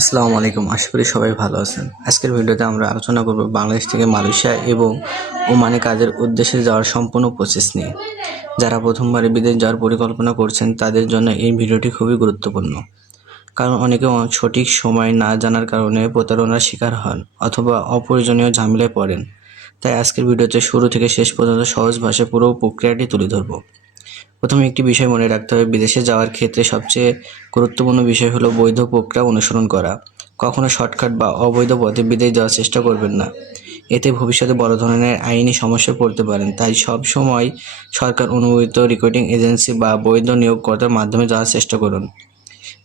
আসসালামু আলাইকুম। আশা করি সবাই ভালো আছেন। আজকের ভিডিওতে আমরা আলোচনা করব বাংলাদেশ থেকে মালয়েশিয়া এবং ওমানে কাজের উদ্দেশ্যে যাওয়ার সম্পূর্ণ প্রসেস নিয়ে। যারা প্রথমবারে বিদেশ যাওয়ার পরিকল্পনা করছেন তাদের জন্য এই ভিডিওটি খুবই গুরুত্বপূর্ণ। কারণ অনেকে সঠিক সময় না জানার কারণে প্রতারণার শিকার হন অথবা অপ্রয়োজনীয় ঝামেলায় পড়েন। তাই আজকের ভিডিওতে শুরু থেকে শেষ পর্যন্ত সহজ ভাষায় পুরো প্রক্রিয়াটি তুলে ধরব। প্রথমে একটি বিষয় মনে রাখতে হবে, বিদেশে যাওয়ার ক্ষেত্রে সবচেয়ে গুরুত্বপূর্ণ বিষয় হলো বৈধ প্রক্রিয়া অনুসরণ করা। কখনো শর্টকাট বা অবৈধ পথে বিদেশ যাওয়ার চেষ্টা করবেন না। এতে ভবিষ্যতে বড় ধরনের আইনি সমস্যায় পড়তে পারেন। তাই সব সময় সরকার অনুমোদিত রিক্রুটিং এজেন্সি বা বৈধ নিয়োগকর্তার মাধ্যমে যাওয়ার চেষ্টা করুন।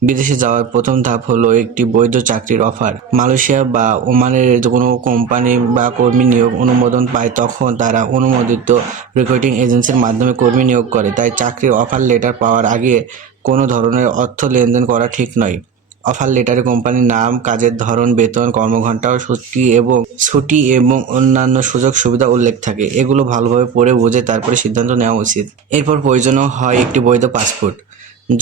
বিদেশে যাওয়ার প্রথম ধাপ হলো একটি বৈধ চাকরির অফার। মালয়েশিয়া বা ওমানের কোনো কোম্পানি বা কর্মী নিয়োগ অনুমোদন পায় তখন তারা অনুমোদিত রিক্রুটিং এজেন্সির মাধ্যমে কর্মী নিয়োগ করে। তাই চাকরির অফার লেটার পাওয়ার আগে কোনো ধরনের অর্থ লেনদেন করা ঠিক নয়। অফার লেটারে কোম্পানির নাম, কাজের ধরন, বেতন, কর্মঘণ্টা, ছুটি এবং অন্যান্য সুযোগ সুবিধা উল্লেখ থাকে। এগুলো ভালোভাবে পড়ে বুঝে তারপরে সিদ্ধান্ত নেওয়া উচিত। এরপর প্রয়োজন হয় একটি বৈধ পাসপোর্ট।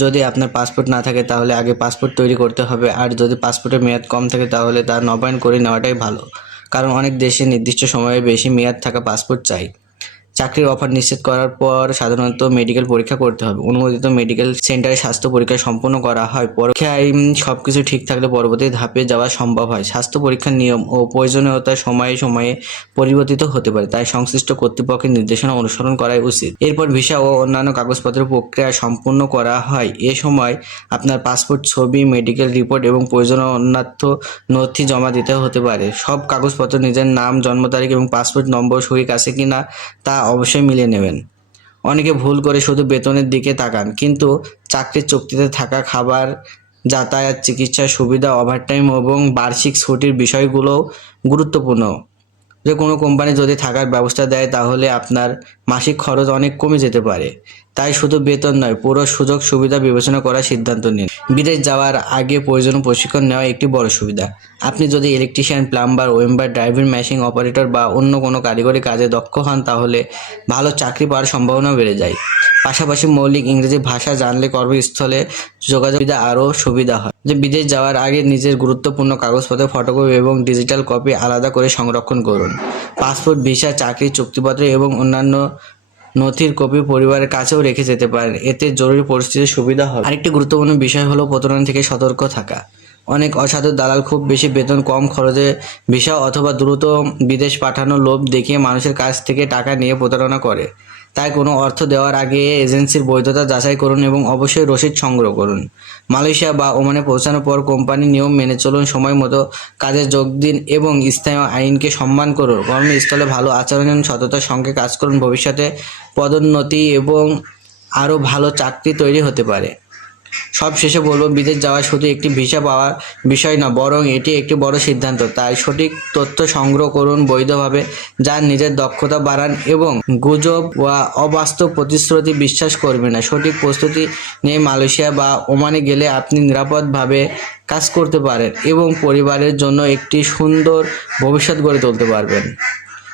যদি আপনার পাসপোর্ট না থাকে তাহলে আগে পাসপোর্ট তৈরি করতে হবে, আর যদি পাসপোর্টের মেয়াদ কম থাকে তাহলে তা নবায়ন করে নেওয়াটাই ভালো, কারণ অনেক দেশে নির্দিষ্ট সময়ে বেশি মেয়াদ থাকা পাসপোর্ট চাই। চাকরির অফার নিশ্চিত করার পর সাধারণত মেডিকেল পরীক্ষা করতে হবে। অনুমোদিত মেডিকেল সেন্টারে স্বাস্থ্য পরীক্ষা সম্পন্ন করা হয়। পরীক্ষায় সবকিছু ঠিক থাকলে পরবর্তী ধাপে যাওয়া সম্ভব হয়। স্বাস্থ্য পরীক্ষার নিয়ম ও প্রয়োজনীয়তা সময়ে সময়ে পরিবর্তিত হতে পারে, তাই সংশ্লিষ্ট কর্তৃপক্ষের নির্দেশনা অনুসরণ করাই উচিত। এরপর ভিসা ও অন্যান্য কাগজপত্রের প্রক্রিয়া সম্পূর্ণ করা হয়। এ সময় আপনার পাসপোর্ট, ছবি, মেডিকেল রিপোর্ট এবং প্রয়োজনীয় অন্যান্য নথি জমা দিতে হতে পারে। সব কাগজপত্র, নিজের নাম, জন্ম তারিখ এবং পাসপোর্ট নম্বর সঠিক আছে কিনা তা অবশ্যই মিলিয়ে নেবেন। অনেকে ভুল করে শুধু বেতনের দিকে তাকান, কিন্তু চাকরির চুক্তিতে থাকা খাবার, যাতায়াত, চিকিৎসা সুবিধা, ওভারটাইম এবং বার্ষিক ছুটির বিষয়গুলোও গুরুত্বপূর্ণ। যে কোনো কোম্পানি যদি থাকার ব্যবস্থা দেয় তাহলে আপনার মাসিক খরচ অনেক কমে যেতে পারে। তাই শুধু বেতন নয়, পুরো সুযোগ সুবিধা বিবেচনা করার সিদ্ধান্ত নিন। বিদেশ যাওয়ার আগে প্রয়োজনীয় প্রশিক্ষণ নেওয়া একটি বড় সুবিধা। আপনি যদি electrician, plumber, welder, driving, machine operator বা অন্য কোনো কারিগরি কাজে দক্ষ হন তাহলে ভালো চাকরি পাওয়ার সম্ভাবনা বেড়ে যায়। পাশাপাশি মৌলিক ইংরেজি ভাষা জানলে কর্মস্থলে যোগাযোগ আরও সুবিধা হয়। বিদেশ যাওয়ার আগে নিজের গুরুত্বপূর্ণ কাগজপত্রের ফটোকপি এবং ডিজিটাল কপি আলাদা করে সংরক্ষণ করুন। পাসপোর্ট, ভিসা, চাকরির চুক্তিপত্র এবং অন্যান্য নথির কপি পরিবারের কাছেও রেখে যেতে পারেন। এতে জরুরি পরিস্থিতির সুবিধা হবে। আরেকটি গুরুত্বপূর্ণ বিষয় হলো প্রতারণা থেকে সতর্ক থাকা। অনেক অসাধু দালাল খুব বেশি বেতন, কম খরচে ভিসা অথবা দ্রুত বিদেশ পাঠানোর লোভ দেখিয়ে মানুষের কাছ থেকে টাকা নিয়ে প্রতারণা করে। তাই কোনো অর্থ দেওয়ার আগে এজেন্সির বৈধতা যাচাই করুন এবং অবশ্যই রসিদ সংগ্রহ করুন। মালয়েশিয়া বা ওমানে পৌঁছানোর পর কোম্পানির নিয়ম মেনে চলুন, সময় মতো কাজে যোগ দিন এবং স্থানীয় আইনকে সম্মান করুন। কর্মস্থলে ভালো আচরণ, সততার সঙ্গে কাজ করুন। ভবিষ্যতে পদোন্নতি এবং আরও ভালো চাকরি তৈরি হতে পারে। সব শেষে বলবো, বিদেশ যাওয়া শুধু একটি ভিসা পাওয়ার বিষয় না, বরং এটি একটি বড় সিদ্ধান্ত। তাই সঠিক তথ্য সংগ্রহ করুন, বৈধভাবে যান, নিজের দক্ষতা বাড়ান এবং গুজব বা অবাস্তব প্রতিশ্রুতি বিশ্বাস করবেন না। সঠিক প্রস্তুতি নিয়ে মালয়েশিয়া বা ওমানে গেলে আপনি নিরাপদভাবে কাজ করতে পারেন এবং পরিবারের জন্য একটি সুন্দর ভবিষ্যৎ গড়ে তুলতে পারবেন।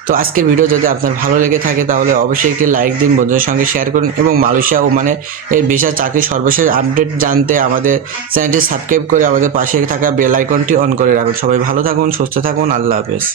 তো আজকের ভিডিও যদি আপনার ভালো লেগে থাকে তাহলে অবশ্যই একটি লাইক দিন, বন্ধুদের সঙ্গে শেয়ার করুন এবং মালয়েশিয়া ও মানে এর ভিসা, চাকরির সর্বশেষ আপডেট জানতে আমাদের চ্যানেলটি সাবস্ক্রাইব করে আমাদের পাশে থাকা বেল আইকনটি অন করে রাখুন। সবাই ভালো থাকুন, সুস্থ থাকুন। আল্লাহ হাফেজ।